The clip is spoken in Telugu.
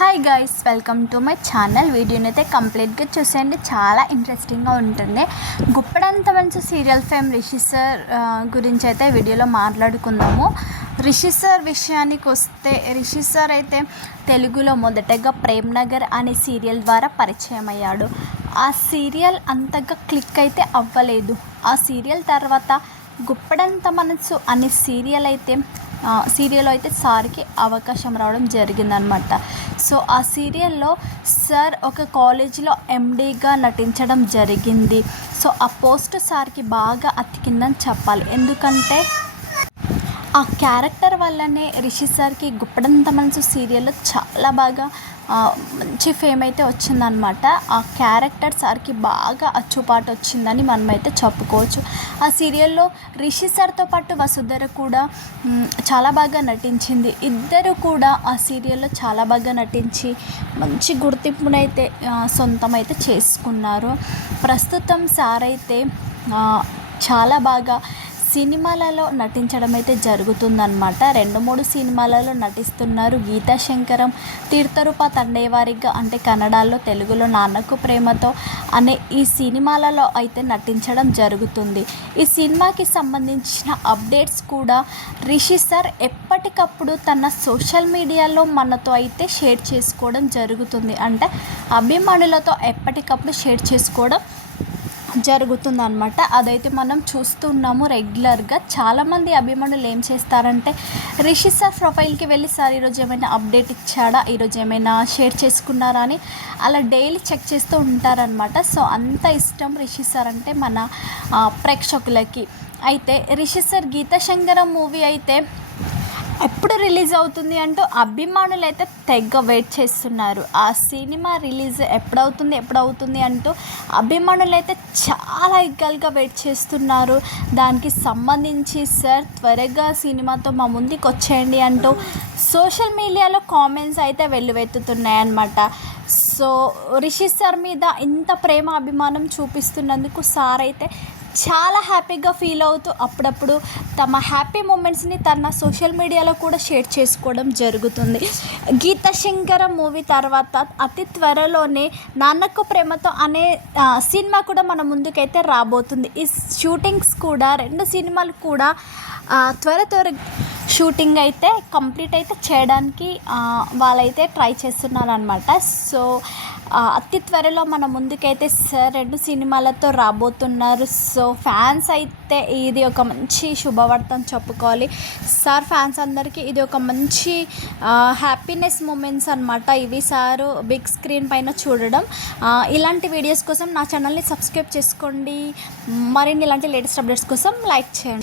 Hi guys, welcome to my channel. వీడియోని అయితే కంప్లీట్గా చూసేయండి, చాలా ఇంట్రెస్టింగ్గా ఉంటుంది. గుప్పడంత మంచి సీరియల్ ఫేమ్ రిషి సార్ గురించి అయితే వీడియోలో మాట్లాడుకుందాము. రిషి సార్ విషయానికి వస్తే, రిషి సార్ అయితే తెలుగులో మొదటగా ప్రేమ్ నగర్ అనే సీరియల్ ద్వారా పరిచయం అయ్యాడు. ఆ సీరియల్ అంతగా క్లిక్ అయితే అవ్వలేదు. ఆ సీరియల్ తర్వాత గుప్పడంత మనసు అనే సీరియల్లో అయితే సార్కి అవకాశం రావడం జరిగిందనమాట. సో ఆ సీరియల్లో సార్ ఒక కాలేజీలో ఎండీగా నటించడం జరిగింది. సో ఆ పోస్ట్ సార్కి బాగా అతికిందని చెప్పాలి. ఎందుకంటే ఆ క్యారెక్టర్ వల్లనే రిషి సార్కి గుప్పడంత మనసు సీరియల్లో చాలా బాగా మంచి ఫేమ్ అయితే వచ్చిందనమాట. ఆ క్యారెక్టర్ సార్కి బాగా అచ్చుపాటు వచ్చిందని మనమైతే చెప్పుకోవచ్చు. ఆ సీరియల్లో రిషి సార్తో పాటు వసుధర కూడా చాలా బాగా నటించింది. ఇద్దరు కూడా ఆ సీరియల్లో చాలా బాగా నటించి మంచి గుర్తింపునైతే సొంతమైతే చేసుకున్నారు. ప్రస్తుతం సార్ అయితే చాలా బాగా సినిమాలలో నటించడం అయితే జరుగుతుందన్నమాట. 2-3 సినిమాలలో నటిస్తున్నారు. గీతా శంకరం, తీర్థరూప తండేవారిగా అంటే కన్నడలో, తెలుగులో నాన్నకు ప్రేమతో అనే ఈ సినిమాలలో అయితే నటించడం జరుగుతుంది. ఈ సినిమాకి సంబంధించిన అప్డేట్స్ కూడా రిషి సార్ ఎప్పటికప్పుడు తన సోషల్ మీడియాలో మనతో అయితే షేర్ చేసుకోవడం జరుగుతుంది. అంటే అభిమానులతో ఎప్పటికప్పుడు షేర్ చేసుకోవడం జరుగుతుందన్నమాట. అదైతే మనం చూస్తున్నాము రెగ్యులర్గా. చాలామంది అభిమానులు ఏం చేస్తారంటే రిషి సార్ ప్రొఫైల్కి వెళ్ళి, సార్ ఈరోజు ఏమైనా అప్డేట్ ఇచ్చాడా, ఈరోజు ఏమైనా షేర్ చేసుకున్నారా అని అలా డైలీ చెక్ చేస్తూ ఉంటారనమాట. సో అంత ఇష్టం రిషి సార్ అంటే మన ప్రేక్షకులకి. అయితే రిషి సార్ గీతా శంకరం మూవీ అయితే ఎప్పుడు రిలీజ్ అవుతుంది అంటూ అభిమానులు అయితే తెగ వెయిట్ చేస్తున్నారు. ఆ సినిమా రిలీజ్ ఎప్పుడవుతుంది అంటూ అభిమానులు అయితే చాలా ఈగర్గా వెయిట్ చేస్తున్నారు. దానికి సంబంధించి సార్ త్వరగా సినిమాతో మా ముందుకు వచ్చేయండి అంటూ సోషల్ మీడియాలో కామెంట్స్ అయితే వెల్లువెత్తుతున్నాయన్నమాట. సో రిషి సార్ మీద ఇంత ప్రేమ అభిమానం చూపిస్తున్నందుకు సార్ అయితే చాలా హ్యాపీగా ఫీల్ అవుతూ అప్పుడప్పుడు తమ హ్యాపీ మూమెంట్స్ని తన సోషల్ మీడియాలో కూడా షేర్ చేసుకోవడం జరుగుతుంది. గీతా శంకరం మూవీ తర్వాత అతి త్వరలోనే నాన్నకు ప్రేమతో అనే సినిమా కూడా మన ముందుకైతే రాబోతుంది. ఈ షూటింగ్స్ కూడా 2 సినిమాలు కూడా త్వర షూటింగ్ అయితే కంప్లీట్ అయితే చేయడానికి వాళ్ళైతే ట్రై చేస్తున్నారు అనమాట. సో అతి త్వరలో మన ముందుకైతే సార్ 2 సినిమాలతో రాబోతున్నారు. సో ఫ్యాన్స్ అయితే ఇది ఒక మంచి శుభవార్త అని చెప్పుకోవాలి. సార్ ఫ్యాన్స్ అందరికీ ఇది ఒక మంచి హ్యాపీనెస్ మూమెంట్స్ అనమాట. ఇవి సారు బిగ్ స్క్రీన్ పైన చూడడం. ఇలాంటి వీడియోస్ కోసం నా ఛానల్ని సబ్స్క్రైబ్ చేసుకోండి. మరిన్ని ఇలాంటి లేటెస్ట్ అప్డేట్స్ కోసం లైక్ చేయండి.